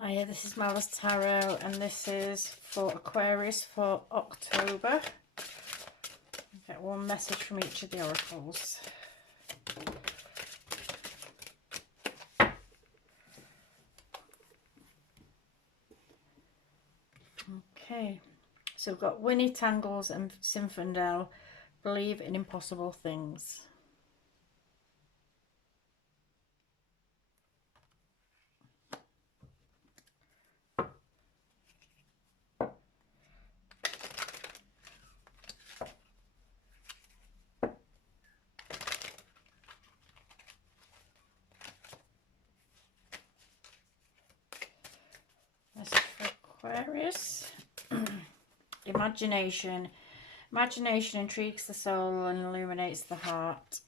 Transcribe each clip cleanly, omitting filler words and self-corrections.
Hiya, this is Malice Tarot, and this is for Aquarius for October. Get one message from each of the oracles. Okay, so we've got Winnie, Tangles and Zinfandel. Believe in impossible things. Message for Aquarius. Imagination. Imagination intrigues the soul and illuminates the heart.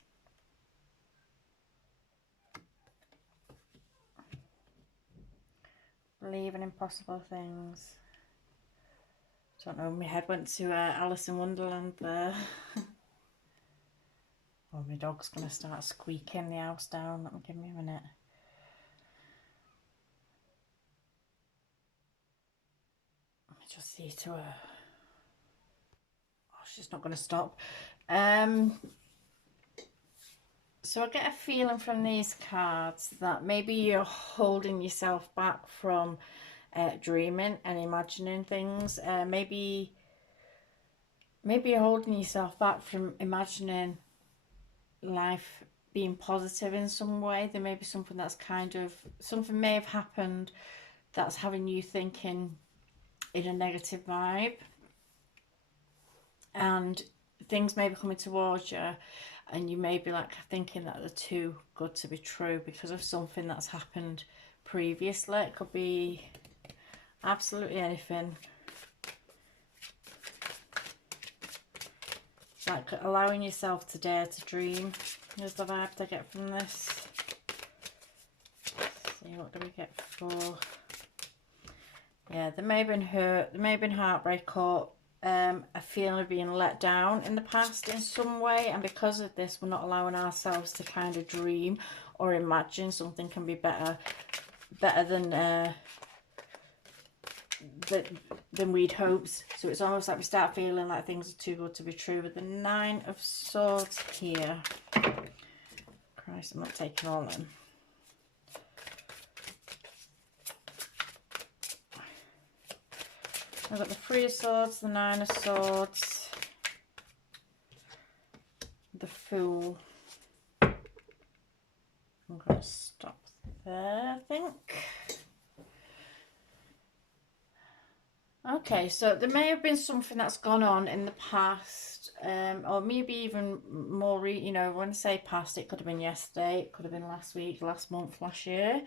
Believe in impossible things. Don't know, my head went to Alice in Wonderland there. Oh, my dog's going to start squeaking the house down. Give me a minute. Let me just see to her. Oh, she's not going to stop. So I get a feeling from these cards that maybe you're holding yourself back from dreaming and imagining things. Maybe you're holding yourself back from imagining life being positive in some way. There may be something that's something may have happened that's having you thinking in a negative vibe, and things may be coming towards you and you may be like thinking that they're too good to be true because of something that's happened previously. It could be absolutely anything. Like allowing yourself to dare to dream is the vibe I get from this. Let's see, what do we get for? Yeah, there may have been hurt, there may have been heartbreak, or a feeling of being let down in the past in some way, and because of this we're not allowing ourselves to kind of dream or imagine something can be better than we'd hoped. So it's almost like we start feeling like things are too good to be true. With the Nine of Swords here, Christ, I'm not taking all of them. I've got the Three of Swords, the Nine of Swords, the Fool. I'm going to stop there, I think. Okay, so there may have been something that's gone on in the past, or maybe even more, you know, when I say past, it could have been yesterday, it could have been last week, last month, last year.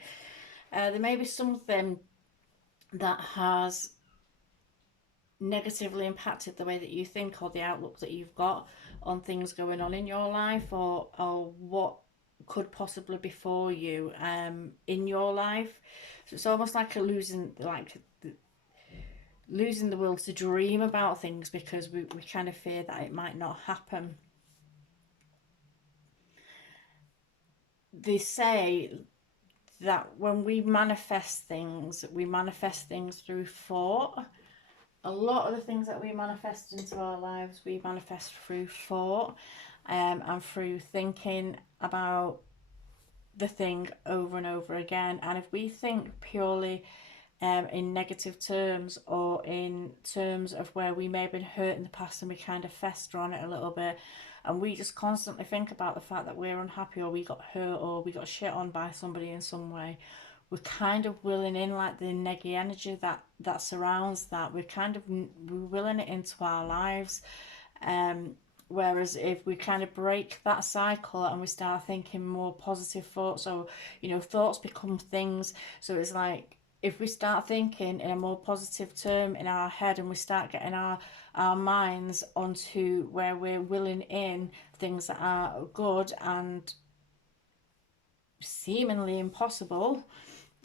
There may be something that has negatively impacted the way that you think or the outlook that you've got on things going on in your life, or what could possibly be for you in your life. So it's almost like losing the will to dream about things because we kind of fear that it might not happen. They say that when we manifest things through thought. A lot of the things that we manifest into our lives, we manifest through thought, and through thinking about the thing over and over again. And if we think purely in negative terms, or in terms of where we may have been hurt in the past and we kind of fester on it a little bit, and we just constantly think about the fact that we're unhappy, or we got hurt, or we got shit on by somebody in some way, we're kind of willing in like the neggy energy that surrounds that. We're willing it into our lives. Whereas if we kind of break that cycle and we start thinking more positive thoughts, or, you know, thoughts become things. So it's like, if we start thinking in a more positive term in our head, and we start getting our minds onto where we're willing in things that are good and seemingly impossible,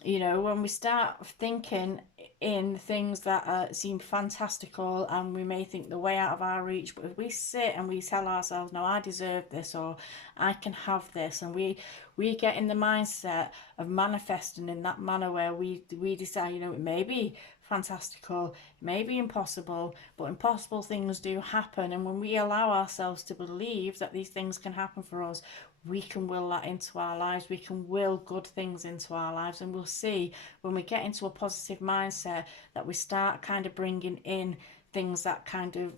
you know, when we start thinking in things that seem fantastical, and we may think they're way out of our reach, but if we sit and we tell ourselves, no, I deserve this, or I can have this, and we get in the mindset of manifesting in that manner where we decide, you know, it may be fantastical, it may be impossible, but impossible things do happen. And when we allow ourselves to believe that these things can happen for us, we can will that into our lives. We can will good things into our lives, and we'll see when we get into a positive mindset that we start kind of bringing in things that kind of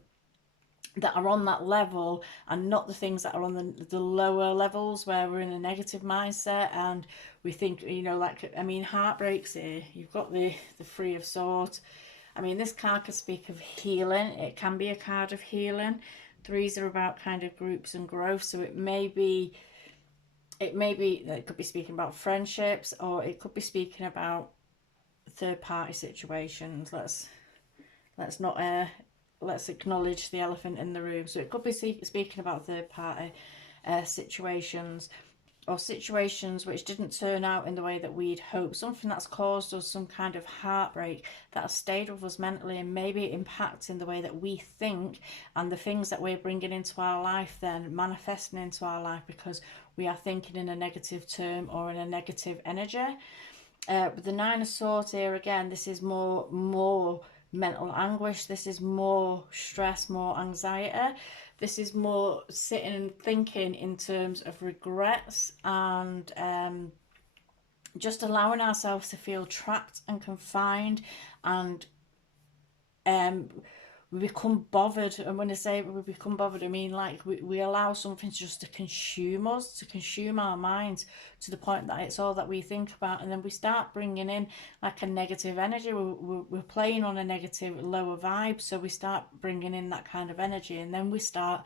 that are on that level, and not the things that are on the lower levels where we're in a negative mindset and we think, you know, like, I mean, heartbreaks here. You've got the Three of Swords. I mean, this card could speak of healing. It can be a card of healing. Threes are about kind of groups and growth, so it could be speaking about friendships, or it could be speaking about third party situations. Let's not let's acknowledge the elephant in the room. So it could be speaking about third party situations, or situations which didn't turn out in the way that we'd hoped, something that's caused us some kind of heartbreak that has stayed with us mentally, and maybe impacting the way that we think and the things that we're bringing into our life, then manifesting into our life because we are thinking in a negative term or in a negative energy. But the Nine of Swords here, again, this is more mental anguish. This is more stress, more anxiety. This is more sitting and thinking in terms of regrets, and just allowing ourselves to feel trapped and confined, and we become bothered. And when I say we become bothered, I mean like we allow something just to consume us, to consume our minds, to the point that it's all that we think about. And then we start bringing in like a negative energy. We're playing on a negative, lower vibe. So we start bringing in that kind of energy. And then we start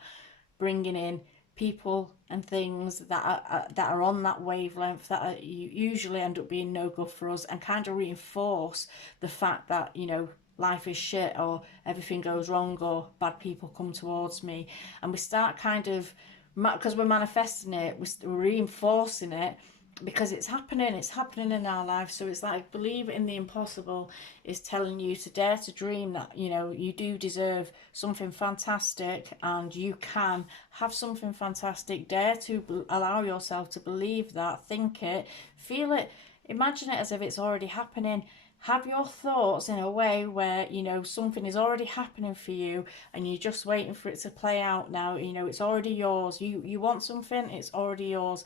bringing in people and things that are on that wavelength that are, usually end up being no good for us, and kind of reinforce the fact that, you know, life is shit, or everything goes wrong, or bad people come towards me. And we start kind of, because we're manifesting it, we're reinforcing it because it's happening in our life. So it's like, believe in the impossible is telling you to dare to dream that, you know, you do deserve something fantastic, and you can have something fantastic. Dare to allow yourself to believe that, think it, feel it, imagine it as if it's already happening. Have your thoughts in a way where, you know, something is already happening for you and you're just waiting for it to play out now. You know, it's already yours. You want something, it's already yours.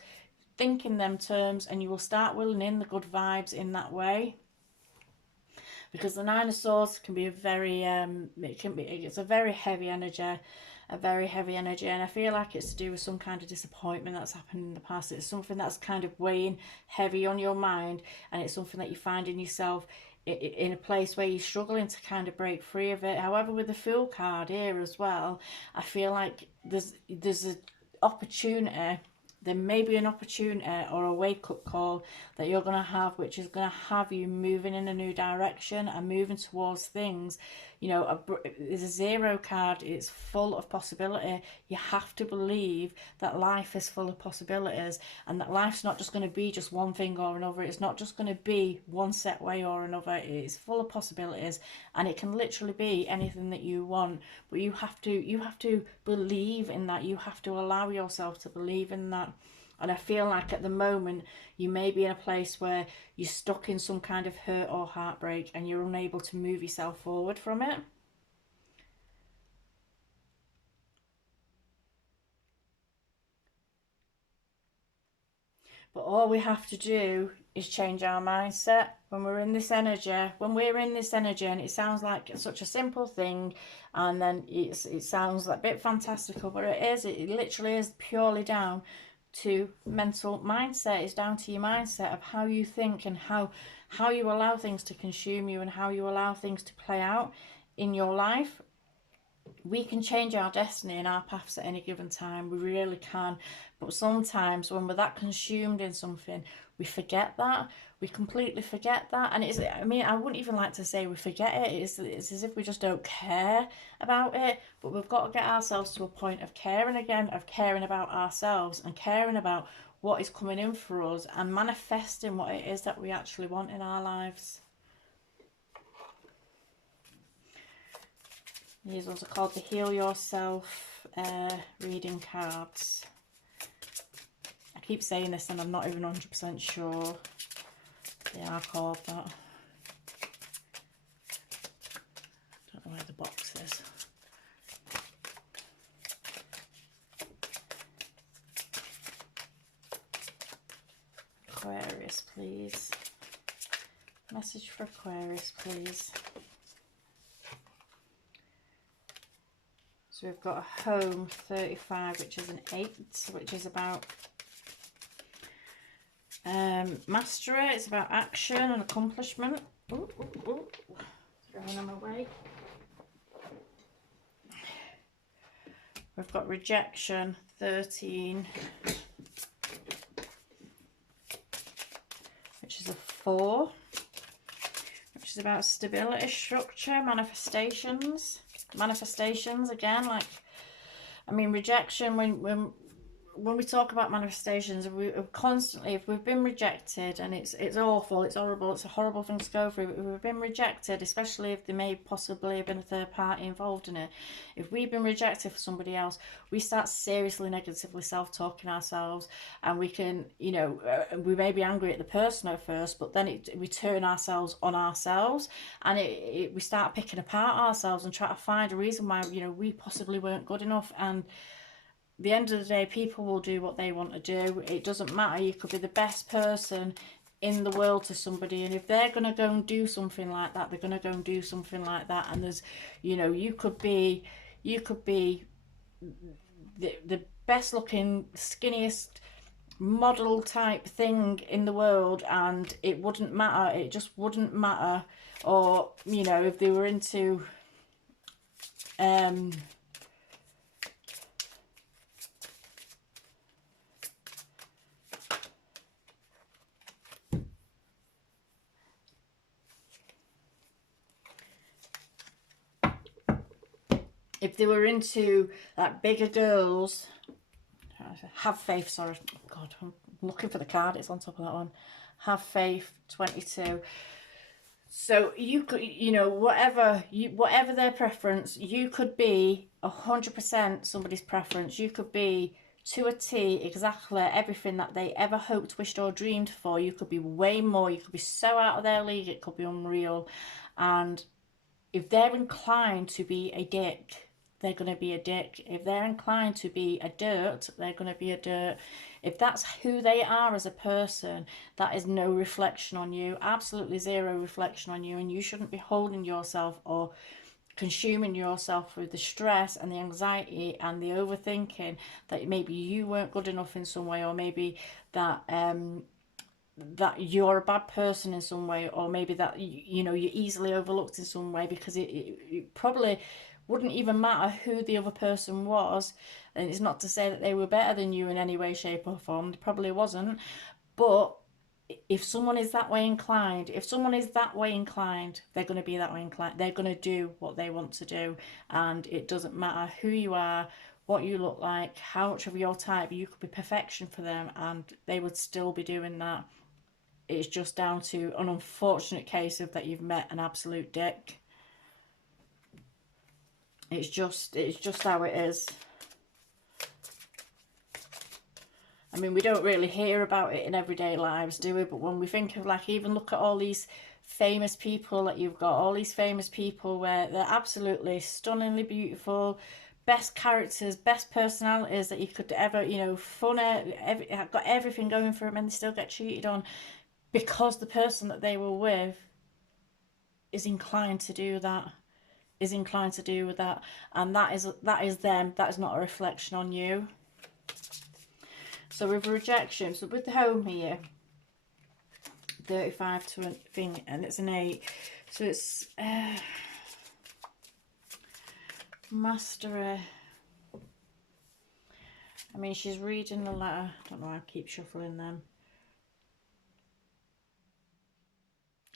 Think in them terms, and you will start willing in the good vibes in that way. Because the Nine of Swords can be a very it's a very heavy energy, and I feel like it's to do with some kind of disappointment that's happened in the past. It's something that's kind of weighing heavy on your mind, and it's something that you find in yourself in a place where you're struggling to kind of break free of it. However, with the Fool card here as well, I feel like there's an opportunity. There may be an opportunity or a wake-up call that you're going to have, which is going to have you moving in a new direction and moving towards things. You know, there's a Zero card. It's full of possibility. You have to believe that life is full of possibilities, and that life's not just going to be just one thing or another. It's not just going to be one set way or another. It's full of possibilities, and it can literally be anything that you want. But you have to believe in that. You have to allow yourself to believe in that. And I feel like at the moment you may be in a place where you're stuck in some kind of hurt or heartbreak, and you're unable to move yourself forward from it. But all we have to do is change our mindset when we're in this energy. When we're in this energy, and it sounds like such a simple thing, and then it sounds like a bit fantastical, but it is. It literally is purely down to mental mindset. It's down to your mindset of how you think, and how you allow things to consume you, and how you allow things to play out in your life. We can change our destiny and our paths at any given time. We really can. But sometimes when we're that consumed in something, we forget that. We completely forget that. And it's, I mean, I wouldn't even like to say we forget it. It's as if we just don't care about it. But we've got to get ourselves to a point of caring again, of caring about ourselves, and caring about what is coming in for us, and manifesting what it is that we actually want in our lives. These ones are called the Heal Yourself reading cards. I keep saying this and I'm not even 100% sure they are called that. Don't know where the box is. Aquarius, please. Message for Aquarius, please. So we've got a home 35, which is an 8, which is about mastery. It's about action and accomplishment. Ooh, ooh, ooh. Throwing them away. We've got rejection 13, which is a 4, which is about stability, structure, manifestations again. Like, I mean, rejection, when we talk about manifestations, we constantly, if we've been rejected, and it's awful, it's horrible, it's a horrible thing to go through, if we've been rejected, especially if there may possibly have been a third party involved in it, if we've been rejected for somebody else, we start seriously negatively self-talking ourselves, and we can, you know, we may be angry at the person at first, but then we turn ourselves on ourselves, and we start picking apart ourselves and try to find a reason why, you know, we possibly weren't good enough. And the end of the day, people will do what they want to do. It doesn't matter. You could be the best person in the world to somebody, and if they're going to go and do something like that, they're going to go and do something like that. And there's, you know, you could be the best looking, skinniest model type thing in the world, and it wouldn't matter. It just wouldn't matter. Or, you know, if they were into if they were into like bigger girls, have faith, sorry, God, I'm looking for the card, it's on top of that one. Have faith 22. So you could, you know, whatever their preference, you could be 100% somebody's preference. You could be to a T exactly everything that they ever hoped, wished or dreamed for. You could be way more. You could be so out of their league, it could be unreal. And if they're inclined to be a dick, they're going to be a dick. If they're inclined to be a dirt, they're going to be a dirt. If that's who they are as a person, that is no reflection on you, absolutely zero reflection on you, and you shouldn't be holding yourself or consuming yourself with the stress and the anxiety and the overthinking that maybe you weren't good enough in some way, or maybe that that you're a bad person in some way, or maybe that you know, you're easily overlooked in some way, because it probably wouldn't even matter who the other person was. And it's not to say that they were better than you in any way, shape or form. It probably wasn't. But if someone is that way inclined, they're going to be that way inclined. They're going to do what they want to do. And it doesn't matter who you are, what you look like, how much of your type. You could be perfection for them and they would still be doing that. It's just down to an unfortunate case of that you've met an absolute dick. It's just how it is. I mean, we don't really hear about it in everyday lives, do we? But when we think of, like, even look at all these famous people that you've got, all these famous people where they're absolutely stunningly beautiful, best characters, best personalities that you could ever, you know, funny, got everything going for them, and they still get cheated on because the person that they were with is inclined to do that. And that is them. That is not a reflection on you. So with rejection, so with the home here, 35 to a thing, and it's an 8. So it's mastery. I mean, she's reading the letter. I don't know, I keep shuffling them.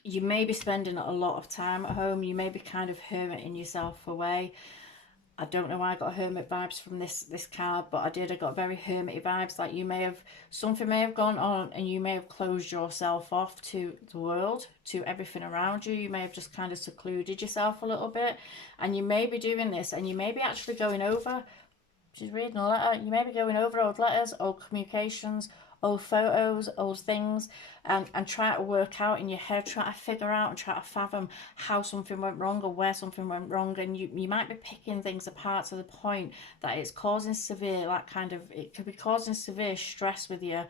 You may be spending a lot of time at home. You may be kind of hermiting yourself away. I don't know why I got hermit vibes from this card, but I did. I got very hermity vibes. Like you may have, something may have gone on and you may have closed yourself off to the world, to everything around you. You may have just kind of secluded yourself a little bit. And you may be doing this and you may be actually going over, she's reading a letter, you may be going over old letters, old communications, old photos, old things, and try to work out in your head, try to figure out and try to fathom how something went wrong or where something went wrong. And you might be picking things apart to the point that it's causing severe, like kind of, it could be causing severe stress with you.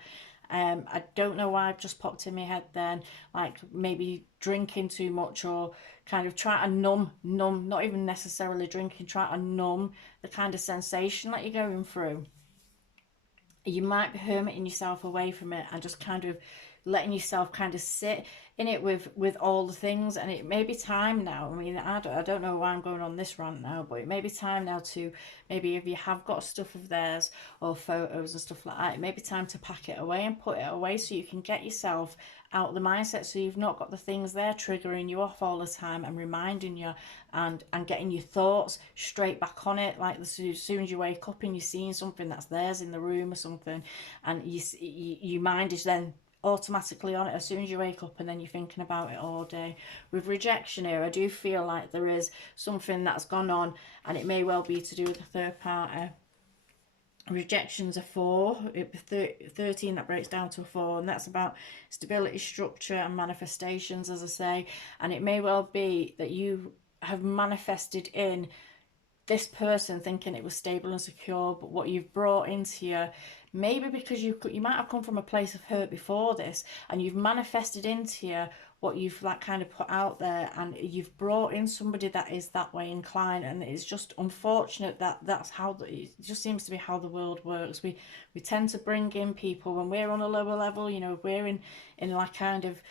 I don't know why I've just popped in my head then, like maybe drinking too much or kind of try to numb, not even necessarily drinking, try to numb the kind of sensation that you're going through. You might be hermiting yourself away from it and just kind of letting yourself kind of sit in it with all the things. And it may be time now, I mean, I don't know why I'm going on this rant now, but it may be time now to, maybe if you have got stuff of theirs or photos and stuff like that, it may be time to pack it away and put it away so you can get yourself out of the mindset, so you've not got the things there triggering you off all the time and reminding you, and getting your thoughts straight back on it. Like as soon as you wake up and you're seeing something that's theirs in the room or something, and your mind is then automatically on it as soon as you wake up, and then you're thinking about it all day. With rejection here, I do feel like there is something that's gone on, and it may well be to do with the third party. Rejection's a 4, 13, that breaks down to a 4, and that's about stability, structure and manifestations, as I say. And it may well be that you have manifested in this person thinking it was stable and secure, but what you've brought into you, maybe because you might have come from a place of hurt before this, and you've manifested into you what you've like kind of put out there, and you've brought in somebody that is that way inclined. And it's just unfortunate that that's how it just seems to be how the world works. We tend to bring in people when we're on a lower level, you know, if we're in like kind of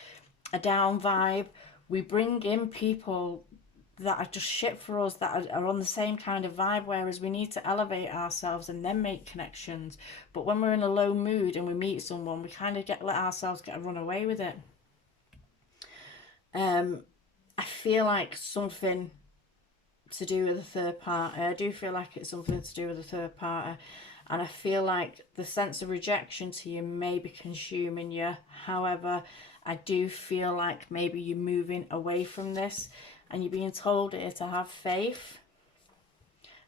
a down vibe, we bring in people that are just shit for us, that are on the same kind of vibe, whereas we need to elevate ourselves and then make connections. But when we're in a low mood and we meet someone, we kind of let ourselves get a run away with it. I feel like something to do with the third party. I do feel like it's something to do with the third party. And I feel like the sense of rejection to you may be consuming you. However, I do feel like maybe you're moving away from this, and you're being told here to have faith.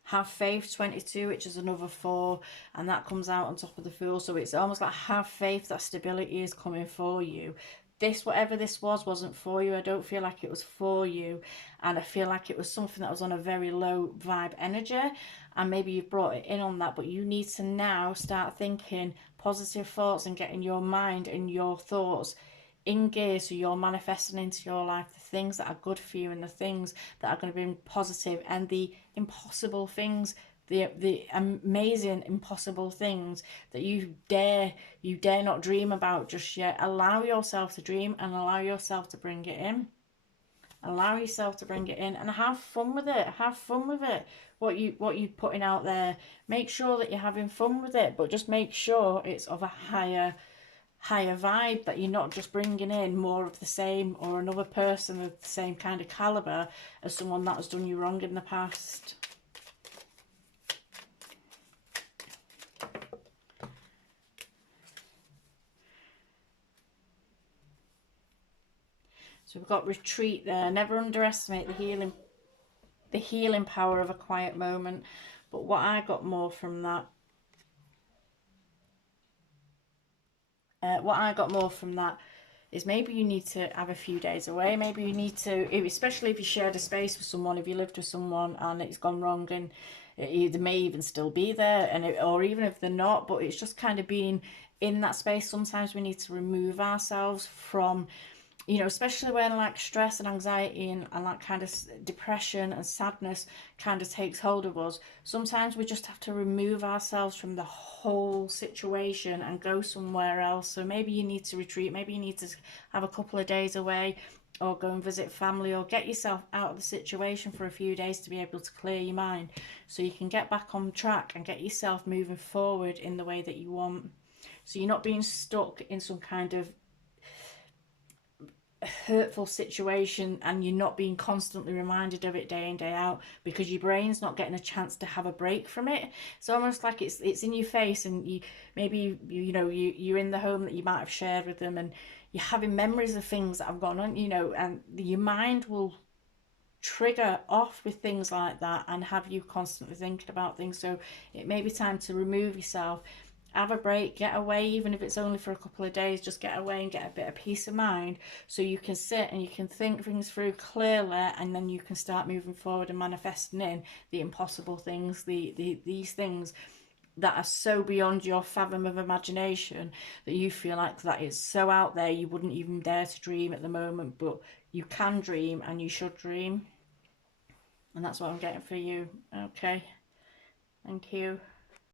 Have faith, 22, which is another 4, and that comes out on top of the Fool. So it's almost like have faith that stability is coming for you. This, whatever this wasn't for you. I don't feel like it was for you, and I feel like it was something that was on a very low vibe energy, and maybe you've brought it in on that. But you need to now start thinking positive thoughts and getting your mind and your thoughts in gear, so you're manifesting into your life the things that are good for you and the things that are going to be positive, and the impossible things, the amazing impossible things that you dare not dream about just yet. Allow yourself to dream and allow yourself to bring it in. Allow yourself to bring it in and have fun with it. Have fun with it. What you putting out there, make sure that you're having fun with it, but just make sure it's of a higher vibe, that you're not just bringing in more of the same, or another person of the same kind of caliber as someone that has done you wrong in the past. So we've got retreat there. Never underestimate the healing power of a quiet moment. But what I got more from that, is maybe you need to have a few days away. Maybe you need to, especially if you shared a space with someone, if you lived with someone and it's gone wrong, and they may even still be there, or even if they're not, but it's just kind of being in that space. Sometimes we need to remove ourselves from, you know, especially when like stress and anxiety and like kind of depression and sadness kind of takes hold of us. Sometimes we just have to remove ourselves from the whole situation and go somewhere else. So maybe you need to retreat, maybe you need to have a couple of days away, or go and visit family, or get yourself out of the situation for a few days to be able to clear your mind, so you can get back on track and get yourself moving forward in the way that you want. So you're not being stuck in some kind of hurtful situation and you're not being constantly reminded of it day in day out, because your brain's not getting a chance to have a break from it. It's almost like it's in your face, and you maybe you're in the home that you might have shared with them, and you're having memories of things that have gone on, and your mind will trigger off with things like that and have you constantly thinking about things. So it may be time to remove yourself, have a break, get away, even if it's only for a couple of days. Just get away and get a bit of peace of mind, so you can sit and you can think things through clearly, and then you can start moving forward and manifesting in the impossible things, these things that are so beyond your fathom of imagination, that you feel like that is so out there you wouldn't even dare to dream at the moment, but you can dream and you should dream. And that's what I'm getting for you. Okay, thank you.